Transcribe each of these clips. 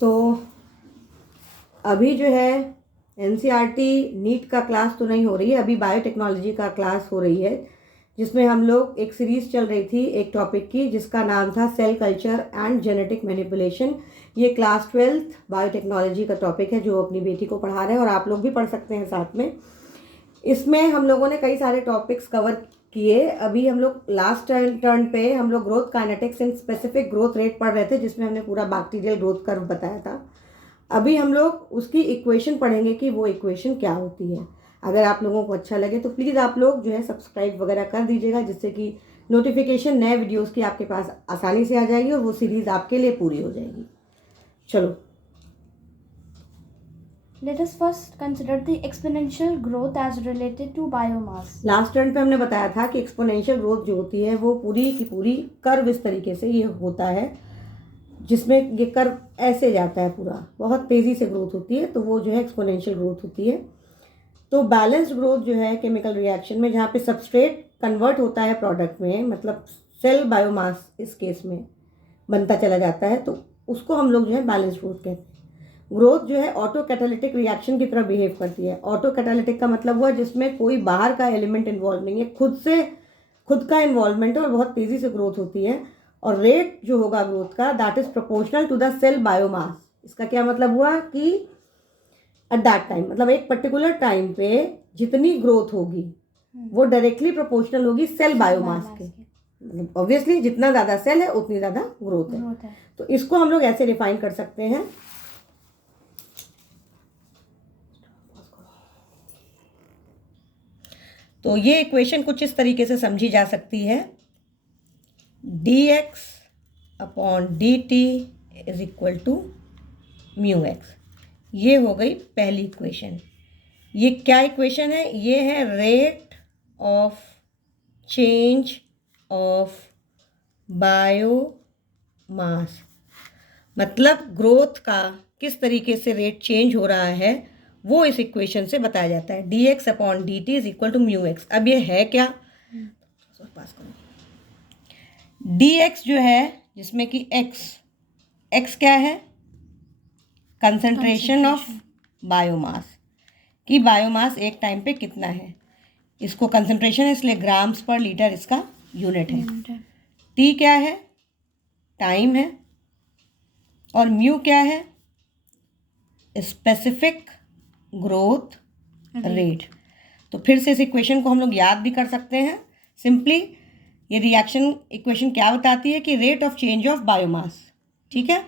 तो अभी जो है एनसीईआरटी नीट का क्लास तो नहीं हो रही है, अभी बायोटेक्नोलॉजी का क्लास हो रही है, जिसमें हम लोग एक सीरीज चल रही थी एक टॉपिक की जिसका नाम था cell culture and genetic manipulation. ये क्लास 12th बायोटेक्नोलॉजी का टॉपिक है जो अपनी बेटी को पढ़ा रहे हैं और आप लोग भी पढ़ सकते हैं साथ में। इसमें हम लोगों ने कई सारे टॉपिक्स कवर किए। अभी हम लोग लास्ट टर्न पे हम लोग growth kinetics and specific growth rate पढ़ रहे थे, जिसमें हमने पूरा बैक्टीरियल ग्रोथ कर्व बताया था। अभी हम लोग उसकी इक्वेशन पढ़ेंगे कि वो इक्वेशन क्या होती है। अगर आप लोगों को अच्छा लगे तो प्लीज़ आप लोग जो है सब्सक्राइब वगैरह कर दीजिएगा, जिससे कि नोटिफिकेशन नए वीडियोस की आपके पास आसानी से आ जाएगी और वो सीरीज़ आपके लिए पूरी हो जाएगी। चलो, Let us first consider the exponential growth as related to biomass. Last turn पे हमने बताया था कि एक्सपोनेंशियल ग्रोथ जो होती है वो पूरी की पूरी कर्व इस तरीके से ये होता है, जिसमें ये कर्व ऐसे जाता है, पूरा बहुत तेज़ी से ग्रोथ होती है, तो वो जो है एक्सपोनेंशियल ग्रोथ होती है। तो बैलेंस्ड ग्रोथ जो है केमिकल रिएक्शन में, जहाँ पे सबस्ट्रेट कन्वर्ट होता है प्रोडक्ट में, मतलब सेल बायोमास इस केस में बनता चला जाता है, तो उसको हम लोग जो है बैलेंस्ड ग्रोथ कहते हैं। ग्रोथ जो है ऑटो कैटालिटिक रिएक्शन की तरह बिहेव करती है। ऑटो कैटालिटिक का मतलब हुआ जिसमें कोई बाहर का एलिमेंट इन्वॉल्व नहीं है, खुद का इन्वॉल्वमेंट है और बहुत तेज़ी से ग्रोथ होती है। और रेट जो होगा ग्रोथ का that is proportional to the cell biomass. इसका क्या मतलब हुआ कि एट दैट टाइम, मतलब एक पर्टिकुलर टाइम पे जितनी ग्रोथ होगी वो डायरेक्टली प्रोपोर्शनल होगी सेल बायोमास के। ऑब्वियसली जितना ज़्यादा सेल है उतनी ज़्यादा ग्रोथ है। तो इसको हम लोग ऐसे डिफाइन कर सकते हैं। तो ये इक्वेशन कुछ इस तरीके से समझी जा सकती है, dx upon dt is equal to mu x. ये हो गई पहली इक्वेशन। ये क्या इक्वेशन है? ये है rate of change of biomass, मतलब ग्रोथ का किस तरीके से रेट चेंज हो रहा है वो इस इक्वेशन से बताया जाता है। dx upon dt is equal to mu x. अब ये है क्या? पास करो। dx जो है जिसमें कि x क्या है? कंसंट्रेशन ऑफ बायोमास, कि बायोमास एक टाइम पे कितना है। इसको कंसंट्रेशन है इसलिए ग्राम्स पर लीटर इसका यूनिट है। t क्या है? टाइम है। और म्यू क्या है? Specific growth rate. तो फिर से इस इक्वेशन को हम लोग याद भी कर सकते हैं सिंपली। ये रिएक्शन इक्वेशन क्या बताती है कि rate of change of biomass, ठीक है।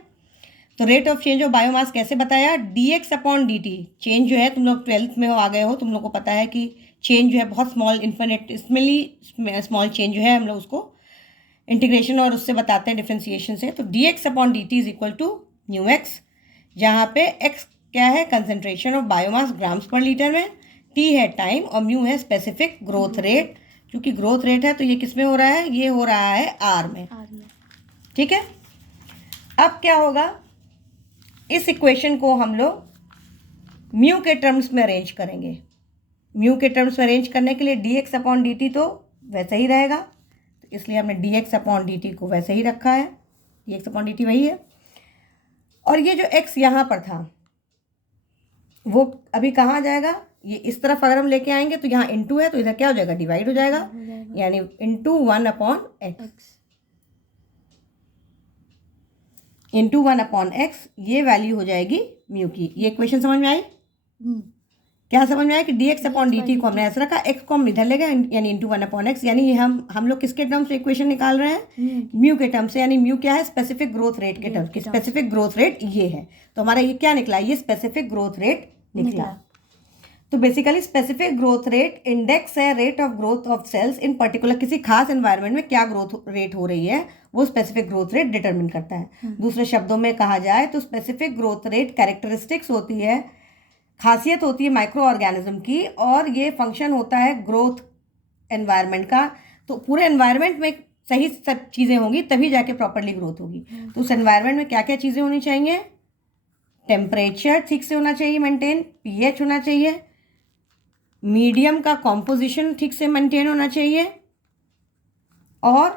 तो rate of change of biomass कैसे बताया? dx upon dt। चेंज जो है, तुम लोग 12th में हो आ गए हो, तुम लोग को पता है कि चेंज जो है बहुत स्मॉल इन्फिनिटेसिमली स्मॉल चेंज जो है हम लोग उसको इंटीग्रेशन और उससे बताते हैं डिफ्रेंसिएशन से। तो dx upon dt is equal to mu x, जहाँ पे x क्या है? Concentration of biomass grams per litre में, t है टाइम और म्यू है स्पेसिफिक ग्रोथ रेट। क्योंकि ग्रोथ रेट है तो ये किस में हो रहा है? ये हो रहा है r में, ठीक है। अब क्या होगा? इस इक्वेशन को हम लोग म्यू के टर्म्स में अरेंज करेंगे। म्यू के टर्म्स में अरेंज करने के लिए dx अपॉन dt तो वैसे ही रहेगा, तो इसलिए हमने dx अपॉन dt को वैसे ही रखा है। dx अपॉन dt वही है। और ये जो x यहाँ पर था वो अभी कहाँ जाएगा? ये इस तरफ अगर हम लेके आएंगे तो यहाँ इंटू है तो इधर क्या हो जाएगा? डिवाइड हो जाएगा, यानी into 1 upon x. Into 1 upon x, ये वैल्यू हो जाएगी म्यू की। ये इक्वेशन समझ में आई? क्या समझ में आया कि dx अपॉन dt को हमने ऐसे रखा, x को हम इधर ले गए यानी इंटू 1 अपॉन एक्स। यानी हम लोग किसके टर्म्स में इक्वेशन निकाल रहे हैं? म्यू के टर्म से। यानी म्यू क्या है? स्पेसिफिक ग्रोथ रेट के टर्म। स्पेसिफिक ग्रोथ रेट ये है, तो हमारा ये क्या निकला? ये स्पेसिफिक ग्रोथ रेट निकला। तो basically specific growth rate index है rate of growth of cells in particular, किसी खास एनवायरनमेंट में क्या ग्रोथ रेट हो रही है वो स्पेसिफिक ग्रोथ रेट डिटरमिन करता है। दूसरे शब्दों में कहा जाए तो स्पेसिफिक ग्रोथ रेट कैरेक्टरिस्टिक्स होती है, खासियत होती है माइक्रो ऑर्गेनिज्म की, और ये फंक्शन होता है ग्रोथ एनवायरनमेंट का। तो पूरे एनवायरनमेंट में सही सब चीज़ें होंगी तभी जाके प्रॉपरली ग्रोथ होगी। तो उस एनवायरनमेंट में क्या क्या चीज़ें होनी चाहिए? टेम्परेचर ठीक से होना चाहिए मेंटेन, पीएच होना चाहिए, मीडियम का कॉम्पोजिशन ठीक से मेंटेन होना चाहिए, और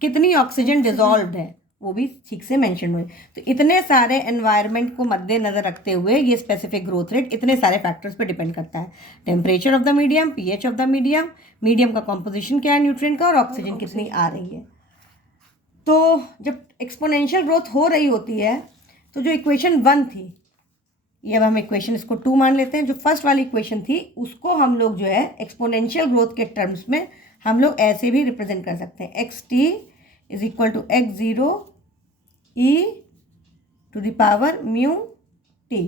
कितनी ऑक्सीजन डिजॉल्व्ड है वो भी ठीक से मेंशन हुए। तो इतने सारे एनवायरनमेंट को मद्देनजर रखते हुए ये स्पेसिफिक ग्रोथ रेट इतने सारे फैक्टर्स पे डिपेंड करता है। Temperature of the medium, pH of the medium, medium का कॉम्पोजिशन क्या है न्यूट्रिएंट का, और ऑक्सीजन कितनी आ रही है। तो जब एक्सपोनेंशियल ग्रोथ हो रही होती है तो जो इक्वेशन 1 थी, ये अब हम इक्वेशन इसको 2 मान लेते हैं, जो फर्स्ट वाली इक्वेशन थी उसको हम लोग जो है एक्सपोनेंशियल ग्रोथ के टर्म्स में हम लोग ऐसे भी रिप्रेजेंट कर सकते हैं, x t is equal to x zero e to the power mu t,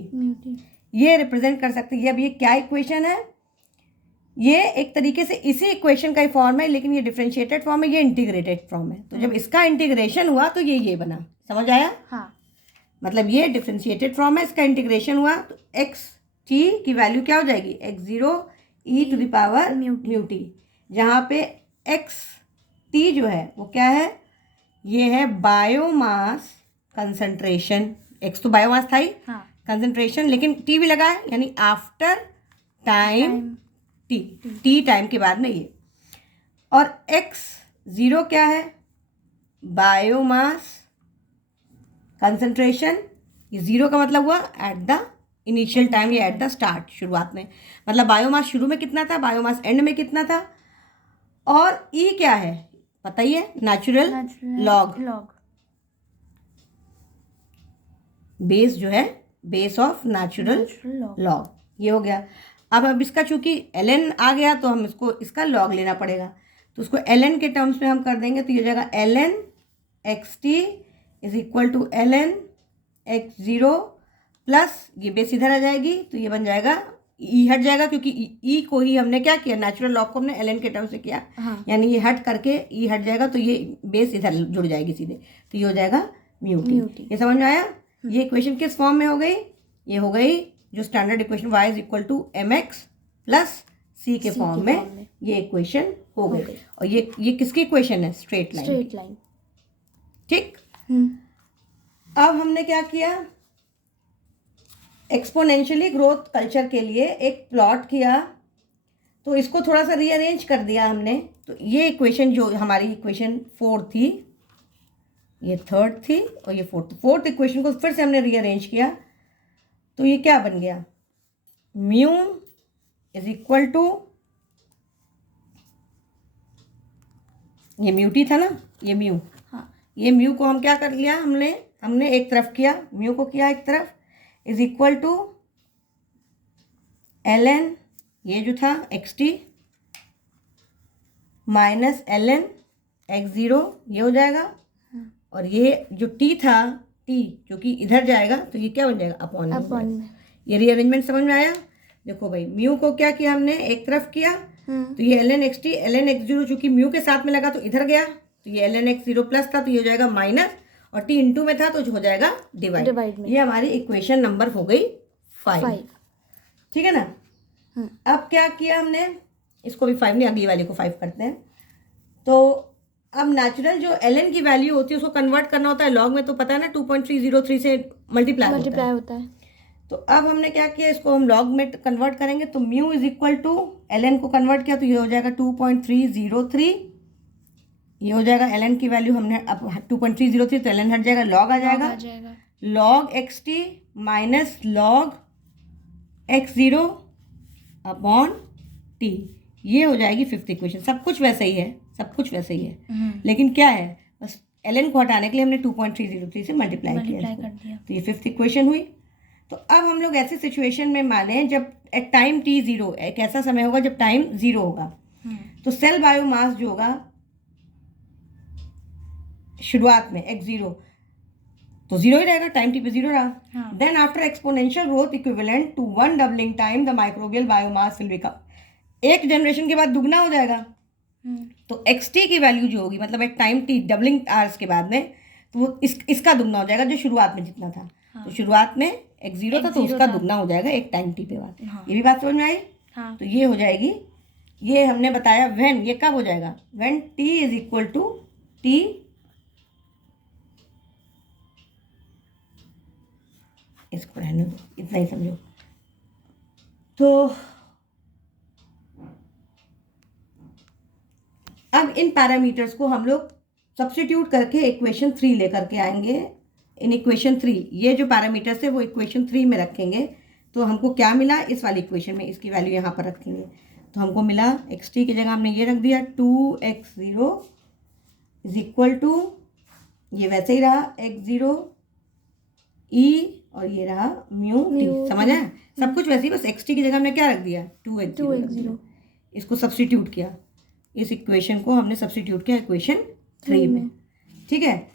ये रिप्रेजेंट कर सकते हैं। अब ये क्या इक्वेशन है, ये एक तरीके से इसी इक्वेशन का ही फॉर्म है, लेकिन ये डिफरेंशिएटेड फॉर्म है, ये इंटीग्रेटेड फॉर्म है। तो जब इसका इंटीग्रेशन हुआ तो ये बना, समझ आया? हाँ, मतलब ये डिफरेंशिएटेड फॉर्म है, इसका इंटीग्रेशन हुआ तो एक्स टी की वैल्यू क्या हो जाएगी, x zero e to the power mu t, जहाँ पे एक्स टी जो है वो क्या है, ये है बायोमास कंसंट्रेशन। एक्स तो बायोमास था ही, कंसंट्रेशन, लेकिन टी भी लगा है, यानी आफ्टर टाइम टी टाइम के बाद में ये। और एक्स जीरो क्या है, बायोमास कंसंट्रेशन। ये जीरो का मतलब हुआ एट द इनिशियल टाइम या एट द स्टार्ट, शुरुआत में, मतलब बायोमास शुरू में कितना था, बायोमास एंड में कितना था। और ई क्या है पता ही है, नेचुरल लॉग, बेस जो है, बेस ऑफ नेचुरल लॉग, ये हो गया। अब इसका चूंकि ln आ गया तो हम इसको इसका लॉग लेना पड़ेगा, तो उसको ln के टर्म्स में हम कर देंगे, तो ये हो जाएगा ln x t is equal to ln x zero plus ये बेस इधर आ जाएगी, तो ये बन जाएगा ई हट जाएगा, क्योंकि ई को ही हमने क्या किया, नेचुरल लॉग को हमने ln के टर्म से किया, यानी ये हट करके ई हट जाएगा, तो ये बेस इधर जुड़ जाएगी सीधे, तो ये हो जाएगा म्यू टी। ये समझ में आया? ये इक्वेशन किस फॉर्म में हो गई, ये हो गई जो standard equation y is equal to M X plus C के फॉर्म में ये इक्वेशन हो गई। और ये किसकी इक्वेशन है, स्ट्रेट लाइन। ठीक, अब हमने क्या किया, एक्सपोनेंशियली ग्रोथ कल्चर के लिए एक प्लॉट किया, तो इसको थोड़ा सा रीअरेंज कर दिया हमने। तो ये इक्वेशन जो हमारी इक्वेशन 4 थी, ये 3rd थी, और ये 4th इक्वेशन को फिर से हमने रीअरेंज किया, तो ये क्या बन गया, म्यू इज इक्वल टू, ये म्यू टी था ना, ये म्यू, ये म्यू को हम क्या कर लिया, हमने एक तरफ किया, म्यू को किया एक तरफ, इज इक्वल टू ln ये जो था x T minus ln x zero, ये हो जाएगा, और ये जो टी था, टी जो कि इधर जाएगा, तो ये क्या बन जाएगा, अपॉन में। ये रीअरेंजमेंट समझ में आया? देखो भाई, म्यू को क्या किया हमने, एक तरफ किया, तो ये ln x T, ln x zero चूंकि म्यू के साथ में लगा तो इधर गया, तो ये ln एक्स जीरो प्लस था, तो ये हो जाएगा माइनस, और टी इंटू में था तो हो जाएगा डिवाइड। ये हमारी इक्वेशन नंबर हो गई 5। ठीक है ना? अब क्या किया हमने, इसको भी 5 नहीं, अगली वाली को 5 करते हैं। तो अब नेचुरल जो ln की वैल्यू होती है उसको कन्वर्ट करना होता है लॉग में, तो पता है ना 2.303 से मल्टीप्लाई होता है। तो अब हमने क्या किया, इसको हम लॉग में कन्वर्ट करेंगे, तो mu is equal to ln को कन्वर्ट किया, तो ये हो जाएगा 2.303, ये हो जाएगा ln की वैल्यू हमने अब 2.303, तो ln हट जाएगा, लॉग आ जाएगा, log x T minus log x zero upon T, ये हो जाएगी 5th इक्वेशन। सब कुछ वैसे ही है, लेकिन क्या है, बस ln को हटाने के लिए हमने 2.303 से मल्टीप्लाई किया, तो ये 5th इक्वेशन हुई। तो अब हम लोग ऐसी सिचुएशन में माने जब एट टाइम टी जीरो, एक ऐसा समय होगा जब टाइम जीरो होगा, तो सेल बायोमास जो होगा शुरुआत में एक्स जीरो, तो जीरो ही रहेगा, टाइम टी पे जीरो रहा। Then after exponential growth equivalent to 1 doubling time the microbial biomass will become, एक जनरेशन के बाद दुगना हो जाएगा, तो एक्स टी की वैल्यू जो होगी, मतलब एक टाइम टी डबलिंग आवर्स के बाद में, तो वो इसका दुगना हो जाएगा, जो शुरुआत में जितना था। तो शुरुआत में एक्स जीरो था, तो उसका दुगना हो जाएगा एक टाइम टी पे बाद। ये भी बात समझ में आई? तो ये हो जाएगी, ये हमने बताया व्हेन, ये कब हो जाएगा, when t is equal to t, इसको रहने दो, इतना ही समझो। तो अब इन पैरामीटर्स को हम लोग सब्स्टिट्यूट करके इक्वेशन 3 लेकर के आएंगे। इन इक्वेशन 3 ये जो पैरामीटर्स है वो इक्वेशन 3 में रखेंगे। तो हमको क्या मिला इस वाली इक्वेशन में, इसकी वैल्यू यहाँ पर रखेंगे। तो हमको मिला xt की जगह हमने ये रख दिया 2x0 इज इक्वल टू, ये वैसे ही रहा x0 e और ये रहा म्यू t। समझ आया? सब कुछ वैसे ही, बस xt की जगह हमने क्या रख दिया 2x0। इसको सब्स्टिट्यूट किया, इस इक्वेशन को हमने सब्स्टिट्यूट किया इक्वेशन 3 में। ठीक है,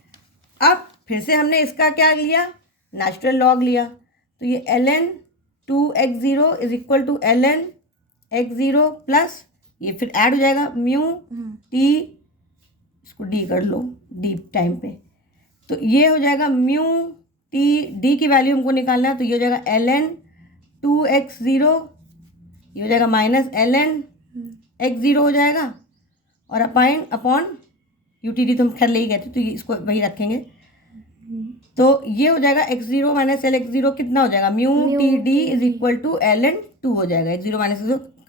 अब फिर से हमने इसका क्या लिया, नेचुरल लॉग लिया। तो ये ln 2x0 is equal to ln x0 plus ये फिर ऐड हो जाएगा म्यू t, इसको d कर लो, d टाइम पे। तो ये हो जाएगा म्यू t, d की वैल्यू हमको निकालना है। तो ये हो जाएगा ln 2x0, ये हो जाएगा माइनस ln x0 हो जाएगा, और अपॉन यूटीडी तो हम खैर ले ही गए थे, तो इसको वही रखेंगे। तो ये हो जाएगा x0 माइनस एल x0 कितना हो जाएगा, mu t d is equal to ln 2 हो जाएगा। x0 माइनस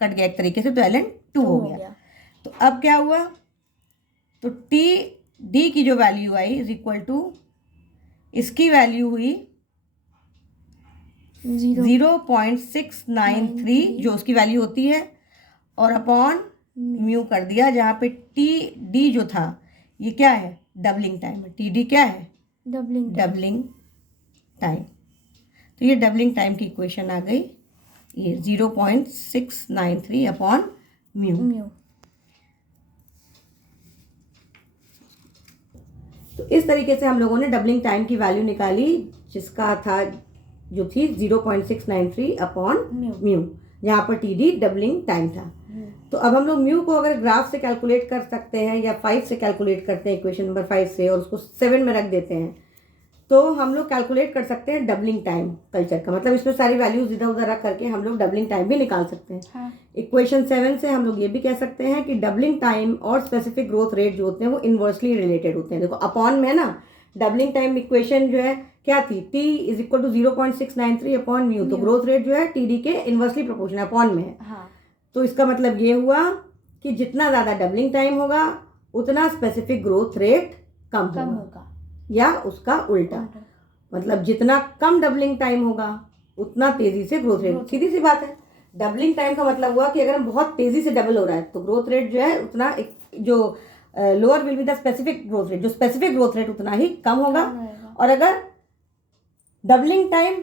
कट गया एक तरीके से, तो ln 2 हो गया। तो अब क्या हुआ, तो टी डी की जो वैल्यू आई इज इक्वल टू, इसकी वैल्यू हुई 0.693 जो उसकी वैल्यू होती है, और अपॉन म्यू कर दिया, जहाँ पे टी डी जो था ये क्या है, डबलिंग टाइम है। टी डी क्या है, डबलिंग टाइम। तो ये डबलिंग टाइम की इक्वेशन आ गई, ये 0.693 अपॉन म्यू। तो इस तरीके से हम लोगों ने डबलिंग टाइम की वैल्यू निकाली, जिसका था जो थी 0.693 अपॉन म्यू, जहाँ पर टी डी डबलिंग टाइम था। तो अब हम लोग म्यू को अगर ग्राफ से कैलकुलेट कर सकते हैं या 5 से कैलकुलेट करते हैं, इक्वेशन नंबर 5 से, और उसको 7 में रख देते हैं, तो हम लोग कैलकुलेट कर सकते हैं डबलिंग टाइम कल्चर का। मतलब इसमें सारी वैल्यूज इधर उधर रख करके हम लोग डबलिंग टाइम भी निकाल सकते हैं। हाँ। इक्वेशन 7 से हम लोग ये भी कह सकते हैं कि डबलिंग टाइम और स्पेसिफिक ग्रोथ रेट जो होते हैं वो इन्वर्सली रिलेटेड होते हैं। देखो अपॉन में ना डबलिंग टाइम इक्वेशन जो है क्या थी, t is equal to 0.693 upon mu. तो ग्रोथ रेट जो है टी डी के इन्वर्सली प्रोपोर्शनल अपॉन में है। हाँ। तो इसका मतलब ये हुआ कि जितना ज़्यादा डबलिंग टाइम होगा उतना स्पेसिफिक ग्रोथ रेट कम होगा, या उसका उल्टा। मतलब जितना कम डबलिंग टाइम होगा उतना तेजी से ग्रोथ रेट। सीधी सी बात है, डबलिंग टाइम का मतलब हुआ कि अगर हम बहुत तेजी से डबल हो रहा है तो ग्रोथ रेट जो है उतना, जो lower will be the specific growth rate, जो स्पेसिफिक ग्रोथ रेट उतना ही कम होगा। और अगर डबलिंग टाइम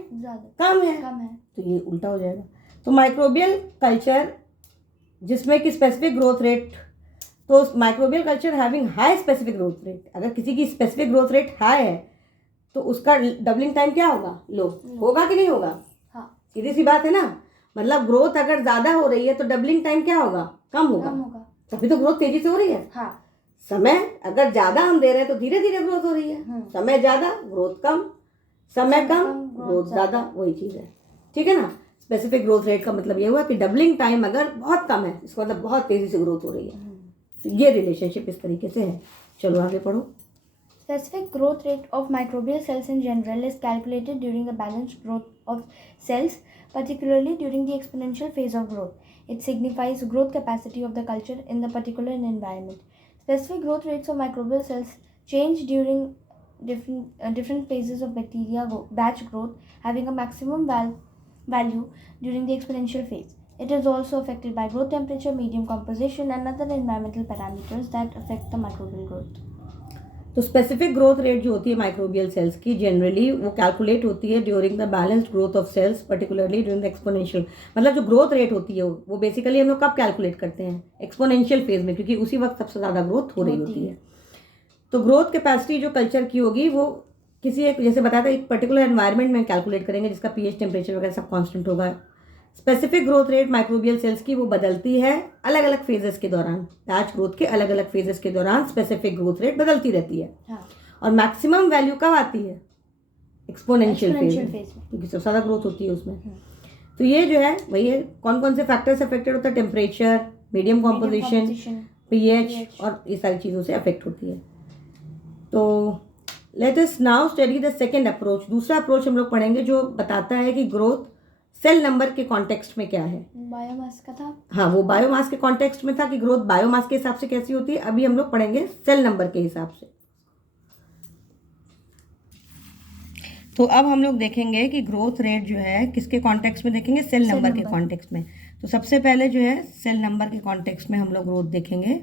कम है तो ये उल्टा हो जाएगा। तो माइक्रोबियल कल्चर जिसमें कि स्पेसिफिक ग्रोथ रेट, तो microbial culture having high specific growth rate, अगर किसी की स्पेसिफिक ग्रोथ रेट हाई है तो उसका डबलिंग टाइम क्या होगा, लो होगा कि नहीं होगा। हाँ। सीधी सी बात है ना। मतलब ग्रोथ अगर ज़्यादा हो रही है तो डबलिंग टाइम क्या होगा, कम होगा। तभी तो ग्रोथ तेजी से हो रही है। हाँ। समय अगर ज़्यादा हम दे रहे हैं तो धीरे धीरे ग्रोथ हो रही है। समय ज़्यादा ग्रोथ कम, समय कम ग्रोथ ज़्यादा, वही चीज़ है। ठीक है ना। स्पेसिफिक ग्रोथ रेट का मतलब ये हुआ कि डबलिंग टाइम अगर बहुत कम है, इसका मतलब बहुत तेजी से ग्रोथ हो रही है। तो ये रिलेशनशिप इस तरीके से है। चलो आगे पढ़ो। Specific growth rate of microbial cells in general is calculated during the balanced growth of cells, particularly during the exponential phase of growth. It signifies growth capacity of the culture in the particular environment. Specific growth rates of microbial cells change during different phases of bacteria batch growth, having a maximum value during the exponential phase. It is also affected by growth temperature, medium composition, and other environmental parameters that affect the microbial growth. तो specific growth rate जो होती है microbial cells की, generally वो calculate होती है during the balanced growth of cells, particularly during the exponential. मतलब जो ग्रोथ रेट होती है वो बेसिकली हम लोग कब कैलकुलेट करते हैं, एक्सपोनेंशियल फेज में, क्योंकि उसी वक्त सबसे ज़्यादा ग्रोथ हो रही होती है। तो ग्रोथ कैपेसिटी जो कल्चर की होगी वो किसी एक, जैसे बताया था, एक पर्टिकुलर एनवायरनमेंट में कैलकुलेट करेंगे जिसका पीएच टेम्परेचर वगैरह सब कांस्टेंट होगा। Specific growth rate microbial cells की वो बदलती है अलग अलग फेजेस के दौरान, बैच ग्रोथ के अलग अलग फेजेस के दौरान स्पेसिफिक ग्रोथ रेट बदलती रहती है। हाँ। और मैक्सिमम वैल्यू कब आती है, एक्सपोनेंशियल फेज में, क्योंकि सबसे ज़्यादा ग्रोथ होती है उसमें। तो ये जो है वही है, कौन कौन से फैक्टर्स अफेक्टेड होता है, टेम्परेचर, मीडियम कॉम्पोजिशन, पीएच, और ये सारी चीज़ों से अफेक्ट होती है। तो let us now study the second approach. दूसरा अप्रोच हम लोग पढ़ेंगे जो बताता है कि ग्रोथ सेल नंबर के कॉन्टेक्स्ट में क्या है। बायोमास का था। हाँ, वो बायोमास के कॉन्टेक्स्ट में था कि ग्रोथ बायोमास के हिसाब से कैसी होती है। अभी हम लोग पढ़ेंगे सेल नंबर के हिसाब से। तो अब हम लोग देखेंगे कि ग्रोथ रेट जो है किसके कॉन्टेक्स्ट में देखेंगे, सेल नंबर के कॉन्टेक्स्ट में। तो सबसे पहले जो है सेल नंबर के कॉन्टेक्स्ट में हम लोग ग्रोथ देखेंगे।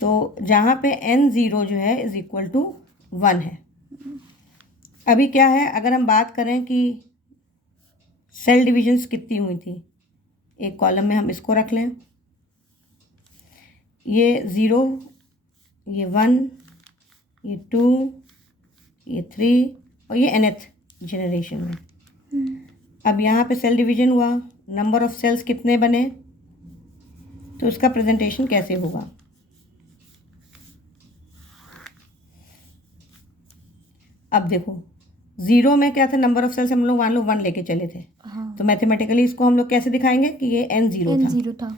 तो जहाँ पे N0 जो है इज इक्वल टू 1 है। अभी क्या है, अगर हम बात करें कि सेल डिविजन्स कितनी हुई थी, एक कॉलम में हम इसको रख लें, ये 0, ये 1, ये 2, ये 3 और ये nth जनरेशन में। अब यहाँ पे सेल डिवीजन हुआ, नंबर ऑफ सेल्स कितने बने, तो इसका प्रेजेंटेशन कैसे होगा। अब देखो 0 में क्या था, नंबर ऑफ सेल्स हम लोग मान लो 1 लेके चले थे। हाँ। तो मैथमेटिकली इसको हम लोग कैसे दिखाएंगे कि ये N0 था।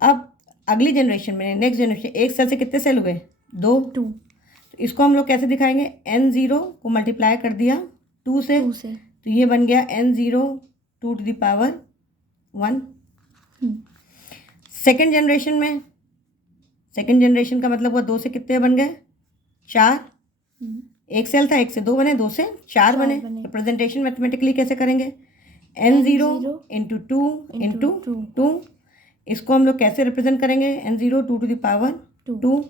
अब अगली जनरेशन में, नेक्स्ट जनरेशन, एक सेल से कितने सेल हुए, 2। तो इसको हम लोग कैसे दिखाएंगे, N0 को मल्टीप्लाई कर दिया 2 से, तो ये बन गया N0 2 to the power 1। Second generation में, सेकेंड जनरेशन का मतलब हुआ 2 से कितने बन गए, 4। एक सेल था, 1 से 2 बने, 2 से 4 बने। रिप्रेजेंटेशन मैथमेटिकली कैसे करेंगे, N0 इंटू 2 इंटू 2। इसको हम लोग कैसे रिप्रेजेंट करेंगे, N0 2 टू द पावर 2।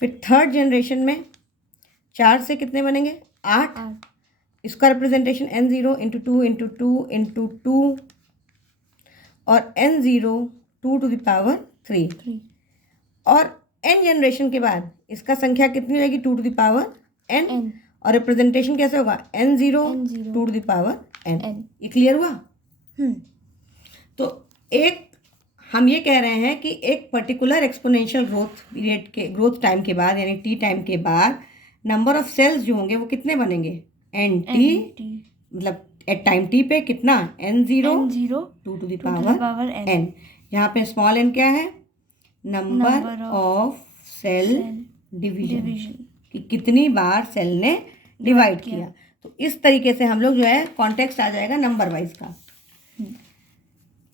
फिर थर्ड जनरेशन में 4 से कितने बनेंगे, 8। इसका representation N0 into 2 into 2 into 2 और N0 2 टू द पावर 3। और n जनरेशन के बाद इसका संख्या कितनी हो जाएगी, 2 टू द पावर n। और रिप्रेजेंटेशन कैसे होगा, N0 2 to the power n। ये क्लियर हुआ। तो एक हम ये कह रहे हैं कि एक पर्टिकुलर एक्सपोनेंशियल ग्रोथ पीरियड के, ग्रोथ टाइम के बाद यानी t टाइम के बाद नंबर ऑफ सेल्स जो होंगे वो कितने बनेंगे, nt, मतलब एट टाइम t पे कितना, N0 2 to the power n। यहाँ पे स्मॉल n क्या है, नंबर ऑफ सेल डिवीजन, कि कितनी बार सेल ने डिवाइड किया। तो इस तरीके से हम लोग जो है कॉन्टेक्स्ट आ जाएगा नंबर वाइज का।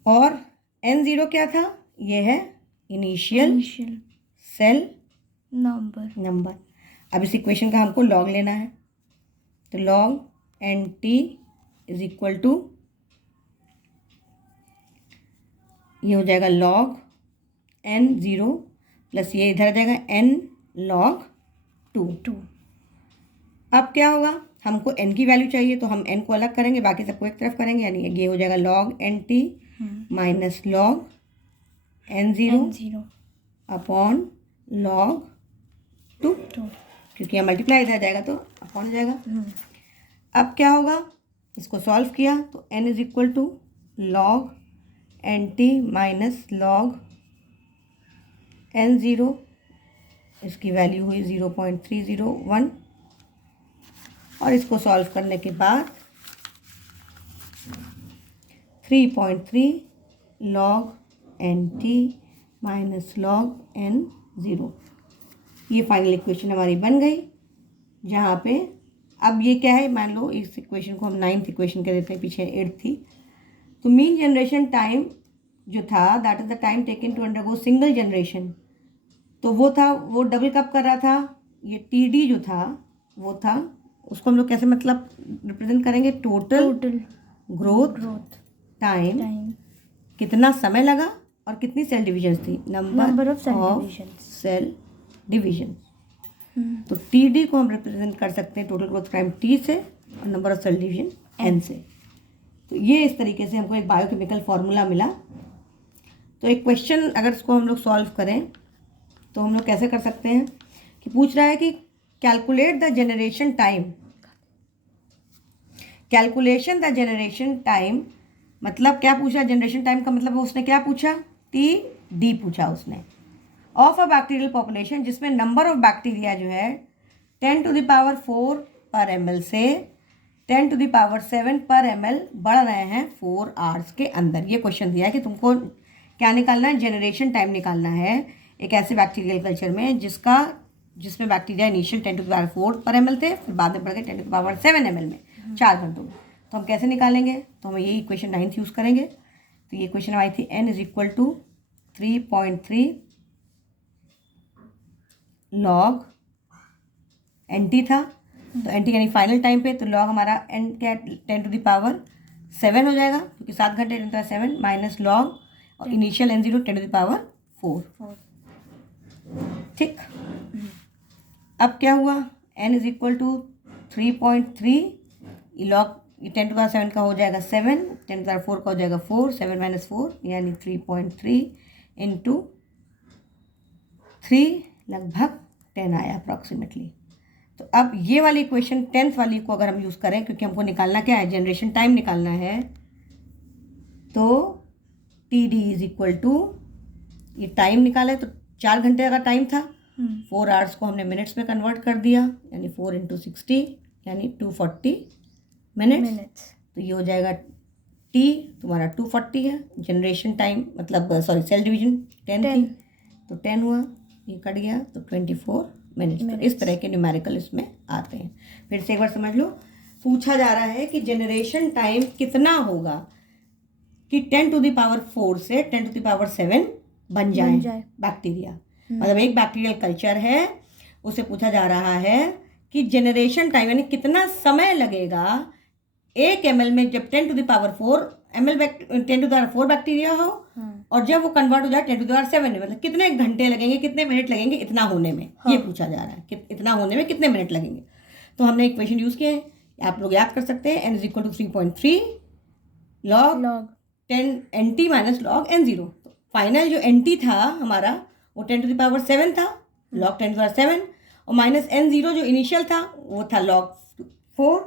और N0 क्या था, ये है इनिशियल सेल नंबर। अब इस इक्वेशन का हमको लॉग लेना है, तो log NT is equal to, ये हो जाएगा लॉग N0 प्लस ये इधर आ जाएगा N log 2। अब क्या होगा, हमको n की वैल्यू चाहिए तो हम n को अलग करेंगे, बाकी सबको एक तरफ करेंगे, यानी ये हो जाएगा log NT minus log N0 upon log 2, क्योंकि यहाँ मल्टीप्लाई इधर जाएगा तो अपॉन हो जाएगा। अब क्या होगा, इसको सॉल्व किया तो n is equal to log NT minus log N0, इसकी वैल्यू हुई 0.301। और इसको सॉल्व करने के बाद 3.3 log NT minus log N0, ये फाइनल इक्वेशन हमारी बन गई। जहाँ पे अब ये क्या है, मान लो इस इक्वेशन को हम 9th इक्वेशन कह देते हैं, पीछे 8th थी। तो मीन जनरेशन टाइम जो था, that is the time taken to undergo single generation, तो वो था, वो डबल कब कर रहा था, ये TD जो था वो था, उसको हम लोग कैसे मतलब रिप्रेजेंट करेंगे, टोटल ग्रोथ टाइम, कितना समय लगा और कितनी सेल डिविजन्स थी, नंबर ऑफ सेल डिविजन। तो TD को हम रिप्रेजेंट कर सकते हैं टोटल ग्रोथ टाइम T से और number of cell division N से। तो ये इस तरीके से हमको एक बायोकेमिकल फार्मूला मिला। तो एक क्वेश्चन अगर इसको हम लोग सॉल्व करें तो हम लोग कैसे कर सकते हैं, कि पूछ रहा है कि calculate the generation time, calculation the generation time, मतलब क्या पूछा, जनरेशन टाइम का मतलब उसने क्या पूछा, TD पूछा उसने, ऑफ अ बैक्टीरियल पॉपुलेशन, जिसमें नंबर ऑफ बैक्टीरिया जो है 10 टू द पावर 4 पर ml से 10 टू द पावर 7 पर ml बढ़ रहे हैं 4 आवर्स के अंदर। ये क्वेश्चन दिया है कि तुमको क्या निकालना है, जनरेशन टाइम निकालना है एक ऐसे बैक्टीरियल कल्चर में जिसमें bacteria initial 10 to the power 4 पर ml थे, फिर बाद में बढ़ गए 10 टू द पावर 7 ml में 4 घंटों में। तो हम कैसे निकालेंगे, तो हम यही इक्वेशन 9th यूज़ करेंगे। तो ये क्वेश्चन आई थी n is equal to 3.3 log NT था, तो NT यानी फाइनल टाइम पे, तो लॉग हमारा n क्या 10⁻7 हो जाएगा, क्योंकि 7 घंटे 10⁻7 माइनस लॉग और इनिशियल N0 10⁻4। ठीक, अब क्या हुआ, n is equal to 3.3, log 10⁻7 का हो जाएगा 7, 10⁻4 का हो जाएगा 4, 7 माइनस 4 यानी 3.3 इंटू 3 लगभग 10 आया अप्रॉक्सीमेटली। तो अब ये वाली इक्वेशन 10th वाली को अगर हम यूज़ करें, क्योंकि हमको निकालना क्या है, जनरेशन टाइम निकालना है, तो TD इज इक्वल टू, ये टाइम निकाले तो 4 घंटे का टाइम था, 4 आवर्स को हमने मिनट्स में कन्वर्ट कर दिया, यानी 4 × 60 यानी 240 मिनट्स। तो ये हो जाएगा T तुम्हारा 240 है, जनरेशन टाइम मतलब सॉरी सेल डिवीजन 10 थी, तो 10 हुआ, ये कट गया तो 24 मिनट्स। तो इस तरह के न्यूमेरिकल इसमें आते हैं। फिर से एक बार समझ लो, पूछा जा रहा है कि जनरेशन टाइम कितना होगा कि 10⁻4 से 10⁻7 बन जाए बैक्टीरिया। मतलब एक बैक्टीरियल कल्चर है, उसे पूछा जा रहा है कि जनरेशन टाइम यानी कितना समय लगेगा 1 ml में, जब 10⁻4 ml 10⁻4 बैक्टीरिया हो और जब वो कन्वर्ट हो जाए 10⁻7 में, मतलब कितने घंटे लगेंगे, कितने मिनट लगेंगे इतना होने में। ये पूछा जा रहा है कि इतना होने में कितने मिनट लगेंगे। तो हमने इक्वेशन यूज़ किए हैं, आप लोग याद कर सकते हैं, n is equal to 3.3 log 10 NT minus log N0। तो फाइनल जो NT था हमारा वो 10⁻7 था, लॉग 10⁻7, और माइनस N0 जो इनिशियल था वो था लॉग 4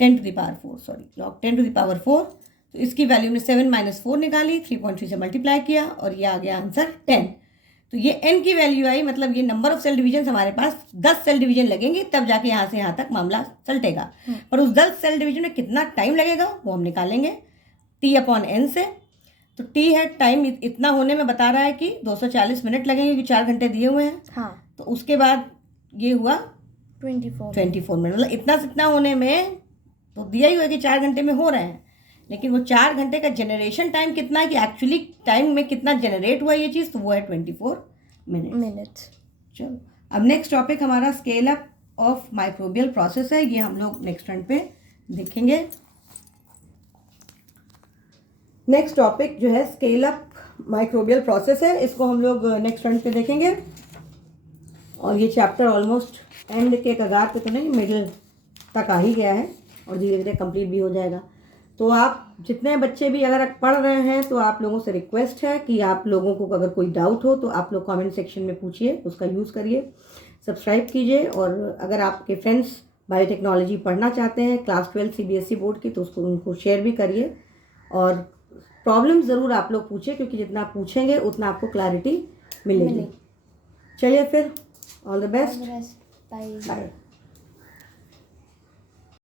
10⁻4 सॉरी लॉग 10⁻4। तो इसकी वैल्यू ने 7 माइनस 4 निकाली, 3.3 से मल्टीप्लाई किया और ये आ गया आंसर 10। तो ये n की वैल्यू आई, मतलब ये नंबर ऑफ सेल डिवीजन हमारे पास 10 सेल डिवीजन लगेंगे तब जाके यहाँ से यहाँ तक मामला चलटेगा। पर उस 10 सेल डिवीजन में कितना टाइम लगेगा वो हम निकालेंगे T/n से। तो T है टाइम, इतना होने में बता रहा है कि 240 मिनट लगेंगे, क्योंकि 4 घंटे दिए हुए हैं। हाँ, तो उसके बाद ये हुआ 24 मिनट, मतलब इतना होने में तो दिया ही हुआ कि 4 घंटे में हो रहे हैं, लेकिन वो 4 घंटे का जनरेशन टाइम कितना है कि एक्चुअली टाइम में कितना जनरेट हुआ ये चीज़, तो वो है 24 मिनट्स। चलो अब नेक्स्ट टॉपिक हमारा scale up of microbial process है, ये हम लोग नेक्स्ट टर्न पे देखेंगे। नेक्स्ट टॉपिक जो है स्केल अप माइक्रोबियल प्रोसेस है, इसको हम लोग नेक्स्ट टर्न पे देखेंगे। और ये चैप्टर ऑलमोस्ट एंड के कगार पे तो नहीं, मिडिल तक आ ही गया है और धीरे धीरे कंप्लीट भी हो जाएगा। तो आप जितने बच्चे भी अगर पढ़ रहे हैं तो आप लोगों से रिक्वेस्ट है कि आप लोगों को अगर कोई डाउट हो तो आप लोग कमेंट सेक्शन में पूछिए, उसका यूज़ करिए, सब्सक्राइब कीजिए। और अगर आपके फ्रेंड्स बायोटेक्नोलॉजी पढ़ना चाहते हैं क्लास 12 CBSE बोर्ड की, तो उसको उनको शेयर भी करिए। और प्रॉब्लम ज़रूर आप लोग पूछिए, क्योंकि जितना आप पूछेंगे उतना आपको क्लैरिटी मिलेगी। चलिए फिर, ऑल द बेस्ट, बाय।